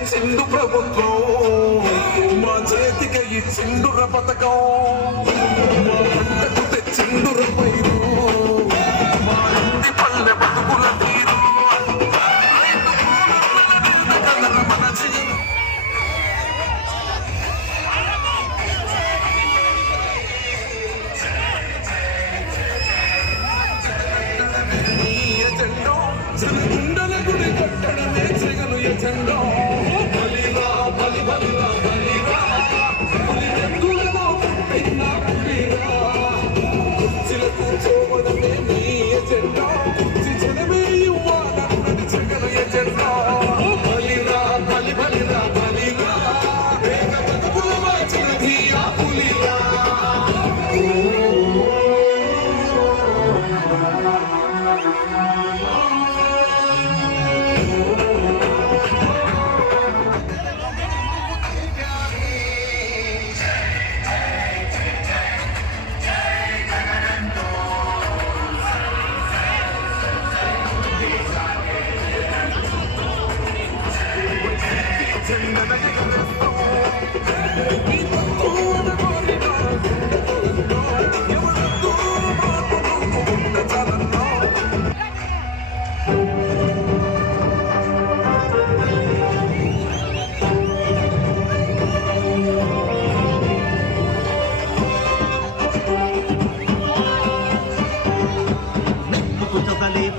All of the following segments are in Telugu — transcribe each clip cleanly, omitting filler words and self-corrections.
తెచ్చిండు ప్రభుత్వం మా చేతికి ఇచ్చిండుర పథకం మా పంటకు తెచ్చిండుర పైరు మా ఇంటి పల్లె బతుకుల తీరు మన జనగుండల గుడి కట్టడమే జగను ఎజెండా బలిరా బలి బలిరా బలిరా పులి వెందులలో పుట్టిన పులిరా కుర్చీలు కూర్చోవడమే నీ ఎజెండా కుర్చీ జనమే ఇవ్వాలన్నది జగను ఎజెండా బలిరా బలి బలిరా బలిరా వేగ బతుకుల మార్చిన ధీరా పులిరా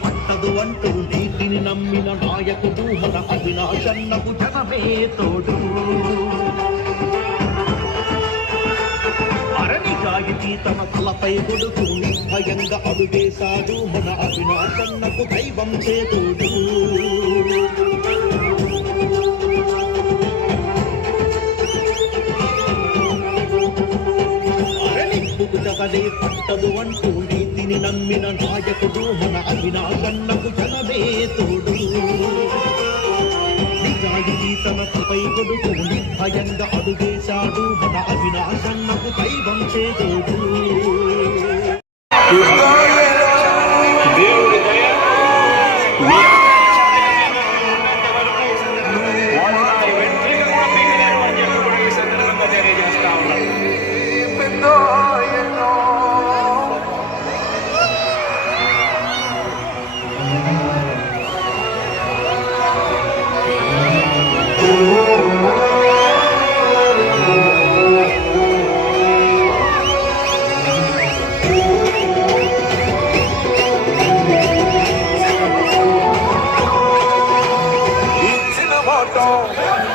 పట్టదు అంటూ నీతిని నమ్మిన నాయకుడు మన అవినాశన్నకు జనమే తోడు అరణిగాయికి తన తలపై కొడుకు నిర్భయంగా అడుగేశాడు మన అవినాశన్నకు దైవం చేతుడు అరణిప్పుకు జగలే పట్టదు అంటూ నీతిని నమ్మిన నాయకుడు మన అవినాశన్నకు జనమే తోడు నిజాయితీ తనపై కొడుకు నిర్భయంగా అడుగేశాడు మన అవినాశన్నకు దైవం చేతోడు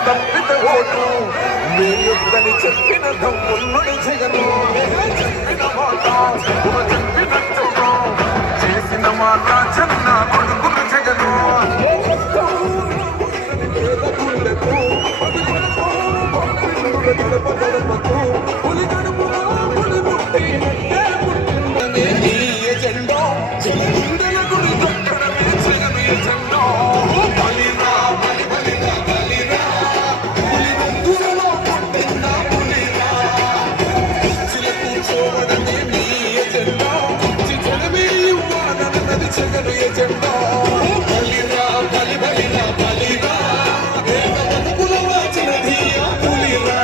తప్పిత ఓటు మీ యుద్ధని చెప్పిన దమ్మున్నడు జగను చెప్పిన మాట చెప్పినట్టు చేసిన మాట చిన్న కొడుకులు జగను గడపకు పులి గడుపు పులి పుట్టి నీ ఎజెండా జగనుండల గుడి కట్టడమే జగను ఎజెండా బలిరా బలి బలిరా బలిరా పులి వెందులలో పుట్టిన పులిరా కుర్చీలు కూర్చోవడమే నీ ఎజెండా కుర్చీ జనమే ఇవ్వాలన్నది జగను ఎజెండా బలిరా బలి బలిరా బలిరా వేగ బతుకుల వాచిన ధీరా పులిరా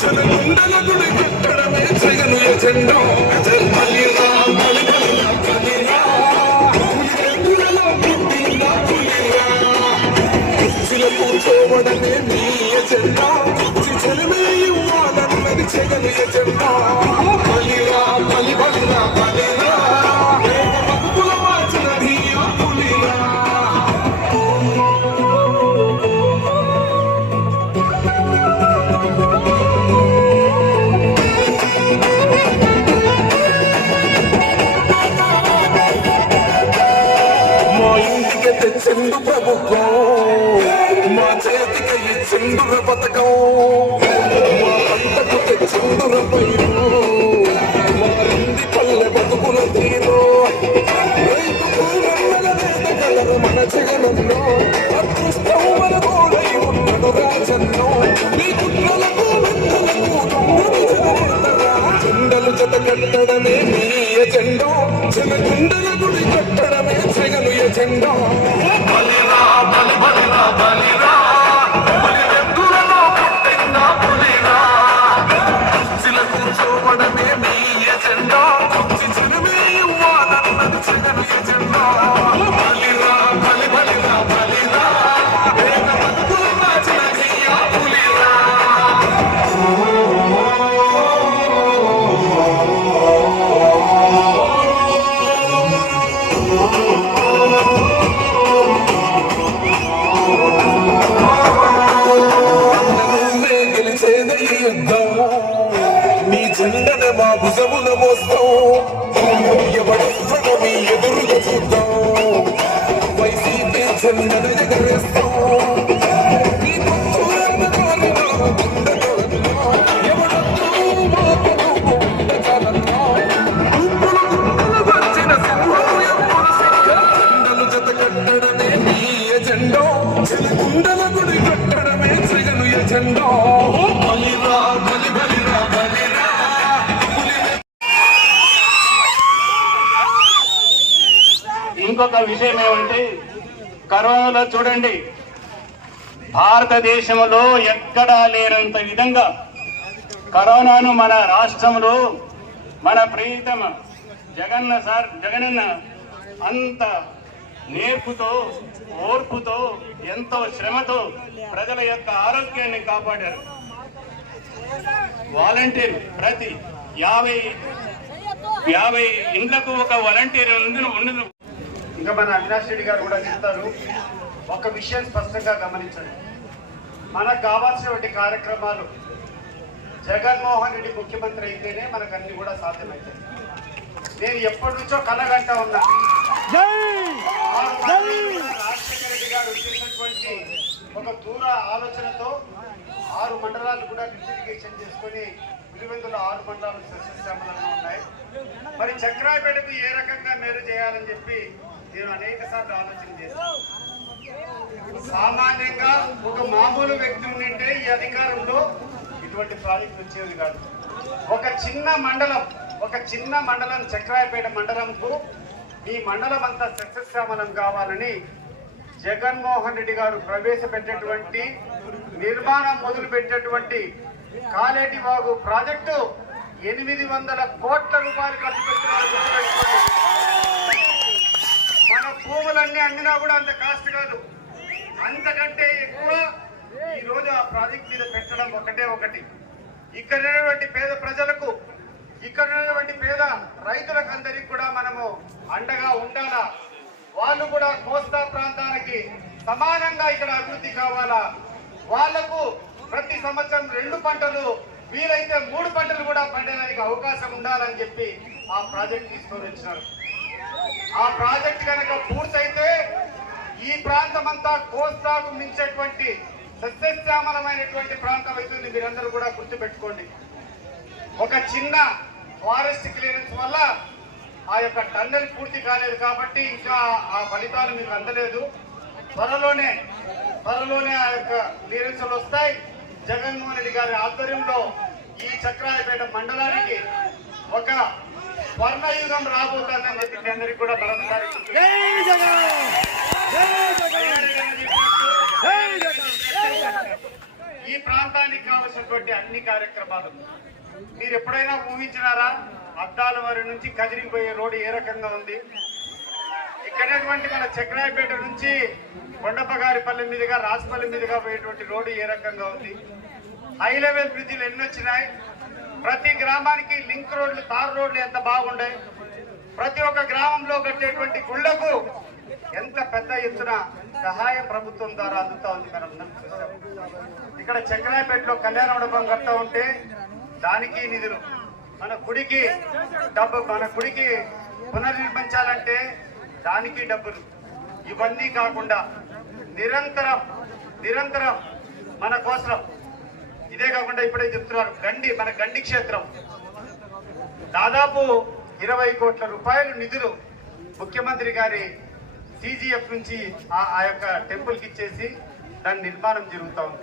జనగుండల గుడి కట్టడమే జగను ఎజెండా బలిరా బలి బలిరా బలిరా పులి వెందులలో పుట్టిన పులిరా కుర్చీలు కూర్చోవడమే నీ ఎజెండా కుర్చీ జనమే ఇవ్వాలన్నది జగను ఎజెండా తెచ్చిండుర పథకం మా పంటకు తెచ్చిండుర పైరు మారింది పల్లె బతుకుల తీరు రైతుకు నన్నగలేద కలరు మన జగనన్నో అదృష్టం మన గోడై ఉన్నడు రాజన్నో మీ కుట్రలకు వెంటలకు దొంగలు జగనేతరా జెండలు జత కట్టడమే మీ ఎజెండో జనగుండల గుడి కట్టడమే జగను ఎజెండో బలిరా బలి బలిరా బలిరా బలిరెందులలో పుట్టిందా పులిరా కుర్చీల కూర్చోవడమే మీ ఎజెండా కుర్చీ చిరుమే ఇవ్వాలన్నది జగను ఎజెండా బలిరా బలి బలిరా బలిరా పేద బతుకుల మార్చిన ఘియా పులిరా మీ జెండను మా భుజమున మోస్తాం ఎవడొస్తాడో మీ ఎదురుగా చూద్దాం వైసీపీ జెండను ఎగరేస్తాం మీ పుత్తూరన్న కారులో గుండెలో ఎవడొద్దు మా పదుపు ఉండగలన్నా గుంపులు గుంపులు వచ్చిన సింహం ఎప్పుడు జెండలు జత కట్టడమే మీ ఎజెండో గుండెల గుడి కట్టడమే జగను ఎజెండో బలిరా బలి బలిరా బలిరా ఇంకొక విషయం ఏమంటే కరోనాలో చూడండి భారతదేశంలో ఎక్కడా లేనంత విధంగా కరోనాను మన రాష్ట్రంలో మన ప్రియతమ జగనన్న అంత నేర్పుతో ఓర్పుతో ఎంతో శ్రమతో ప్రజల యొక్క ఆరోగ్యాన్ని కాపాడారు. వాలంటీర్ ప్రతి 50 ఇండ్లకు ఒక వాలంటీర్ ఉండును. ఇంకా మన అవినాష్ రెడ్డి గారు కూడా చెప్తారు. ఒక విషయం స్పష్టంగా గమనించండి, మనకు కావాల్సినటువంటి కార్యక్రమాలు జగన్మోహన్ రెడ్డి ముఖ్యమంత్రి అయితేనే మనకు అన్ని కూడా సాధ్యమవుతాయి. నేను ఎప్పటి నుంచో కలగంటా ఉన్నా, రాజశేఖర రెడ్డి గారు వచ్చేసినటువంటి ఒక దూర ఆలోచనతో 6 మండలాలు కూడా డిప్యూటికేషన్ చేసుకుని పులివెందులో 6 మండలాలు సస్యశ్యామలంగా ఉన్నాయి. మరి చక్రాయపేటకు ఏ రకంగా మేలు చేయాలని చెప్పి నేను అనేక సార్లు ఆలోచన చేశాను. సామాన్యంగా ఒక మామూలు వ్యక్తి ఉంటే ఈ అధికారంలో ఇటువంటి ప్రాజెక్ట్ వచ్చేది కాదు. ఒక చిన్న మండలం చక్రాయపేట మండలంకు ఈ మండలం అంతా సస్యశ్యామలం కావాలని జగన్మోహన్ రెడ్డి గారు ప్రవేశపెట్టినటువంటి నిర్మాణం మొదలు పెట్టినటువంటి కాలేటి వాగు ప్రాజెక్టు 800 కోట్ల రూపాయలు ఖర్చు పెడుతున్నారు. మన భూములన్నీ అందినా కూడా అంత కాస్ట్ కాదు, అంతకంటే ఎక్కువ ఈ రోజు ఆ ప్రాజెక్ట్ మీద పెట్టడం ఒకటి. ఇక్కడ ఉన్నటువంటి పేద ప్రజలకు, ఇక్కడ ఉన్నటువంటి పేద రైతులకు అందరికి కూడా మనము అండగా ఉండాలా. వాళ్ళు కూడా కోస్తా ప్రాంతానికి సమానంగా ఇక్కడ అభివృద్ధి కావాలా. వాళ్లకు ప్రతి సంవత్సరం 2 పంటలు, వీలైతే 3 పంటలు కూడా పండడానికి అవకాశం ఉండాలని చెప్పి ఆ ప్రాజెక్ట్ తీసుకొని వచ్చినారు. ఆ ప్రాజెక్ట్ కనుక పూర్తయితే ఈ ప్రాంతం అంతా కోస్తాకు మించేటువంటి సస్యశ్యామలమైనటువంటి ప్రాంతం అవుతుంది. మీరందరూ కూడా గుర్తుపెట్టుకోండి. ఒక చిన్న ఫారెస్ట్ క్లియరెన్స్ వల్ల ఆ యొక్క టన్నెల్ పూర్తి కాలేదు కాబట్టి ఇంకా ఆ ఫలితాలు మీకు అందలేదు. త్వరలోనే ఆ యొక్క క్లియరెన్స్లు వస్తాయి. జగన్మోహన్ రెడ్డి గారి ఆధ్వర్యంలో ఈ చక్రాయపేట మండలానికి ఒక స్వర్ణయుగం రాబోతుందని చెప్పి అందరికీ కూడా మరొకసారి ఈ ప్రాంతానికి కావలసినటువంటి అన్ని కార్యక్రమాలు మీరు ఎప్పుడైనా ఊహించినారా? అద్దాల వారి నుంచి కదిరిపోయే రోడ్డు ఏ రకంగా ఉంది? ఇక్కడటువంటి మన చక్రాయపేట నుంచి కొండపగారిపల్లి మీదుగా రాజపల్లి మీదుగా పోయేటువంటి రోడ్డు ఏ రకంగా ఉంది? హై లెవెల్ బ్రిడ్జిలు ఎన్ని వచ్చినాయి? ప్రతి గ్రామానికి లింక్ రోడ్లు, తార్ రోడ్లు ఎంత బాగుండాయి? ప్రతి ఒక్క గ్రామంలో కట్టేటువంటి గుళ్లకు ఎంత పెద్ద ఎత్తున సహాయం ప్రభుత్వం ద్వారా అందుతా ఉంది. మనం చూసాం. ఇక్కడ చక్రాయపేటలో కళ్యాణ మండపం కట్టా ఉంటే దానికి నిధులు, మన గుడికి పునర్నిర్మించాలంటే దానికి డబ్బులు. ఇవన్నీ కాకుండా నిరంతరం మన కోసం. ఇదే కాకుండా ఇప్పుడే చెప్తున్నారు మన గండి క్షేత్రం దాదాపు 20 కోట్ల రూపాయలు నిధులు ముఖ్యమంత్రి గారి CGF నుంచి ఆ యొక్క టెంపుల్కి ఇచ్చేసి దాని నిర్మాణం జరుగుతూ ఉంది.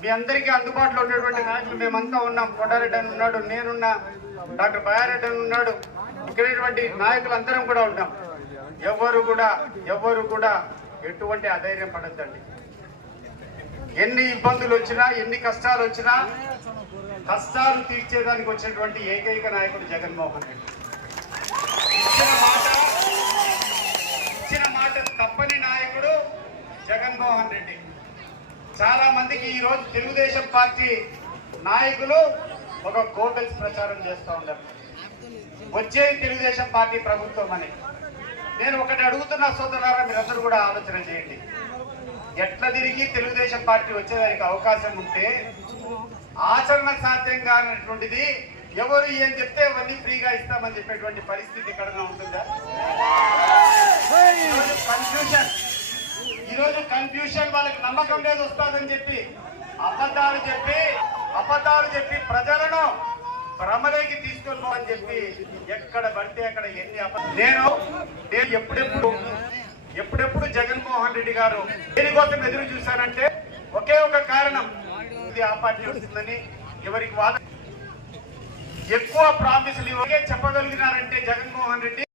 మీ అందరికీ అందుబాటులో ఉన్నటువంటి నాయకులు మేమంతా ఉన్నాం. కొండారెడ్డి అని ఉన్నాడు, నేనున్నా, డాక్టర్ బయారెడ్డి అని ఉన్నాడు, ఇక్కడటువంటి నాయకులందరం కూడా ఉన్నాం. ఎవరు కూడా ఎటువంటి అధైర్యం పడద్దండి. ఎన్ని ఇబ్బందులు వచ్చినా, ఎన్ని కష్టాలు వచ్చినా కష్టాలు తీర్చేదానికి వచ్చినటువంటి ఏకైక నాయకుడు జగన్మోహన్ రెడ్డి. ఇచ్చిన మాట తప్పని నాయకుడు జగన్మోహన్ రెడ్డి. చాలా మందికి ఈ రోజు తెలుగుదేశం పార్టీ నాయకులు ఒక గోబెల్స్ ప్రచారం చేస్తూ ఉన్నారు, వచ్చే తెలుగుదేశం పార్టీ ప్రభుత్వం అని. నేను ఒకటి అడుగుతున్న సోదరులారా, మీరందరూ కూడా ఆలోచన చేయండి. ఎట్లా తిరిగి తెలుగుదేశం పార్టీ వచ్చేదానికి అవకాశం ఉంటే ఆచరణ సాధ్యం కానటువంటిది ఎవరు ఏం చెప్తే అవన్నీ ఫ్రీగా ఇస్తామని చెప్పేటువంటి పరిస్థితి ఎక్కడైనా ఉంటుందా? ఈరోజు కన్ఫ్యూషన్, వాళ్ళకి నమ్మకం లేదు వస్తుందని చెప్పి అబద్ధాలు చెప్పి ప్రజలను భ్రమలోకి తీసుకొని పోవని చెప్పి ఎక్కడ పడితే అక్కడ ఎన్ని నేను ఎప్పుడెప్పుడు జగన్మోహన్ రెడ్డి గారు దేనికోసం ఎదురు చూశానంటే ఒకే ఒక కారణం, ఇది ఆ పార్టీ వస్తుందని. ఎవరికి ఎక్కువ ప్రామిసులు ఇవ్వగే చెప్పగలిగినారంటే జగన్మోహన్ రెడ్డి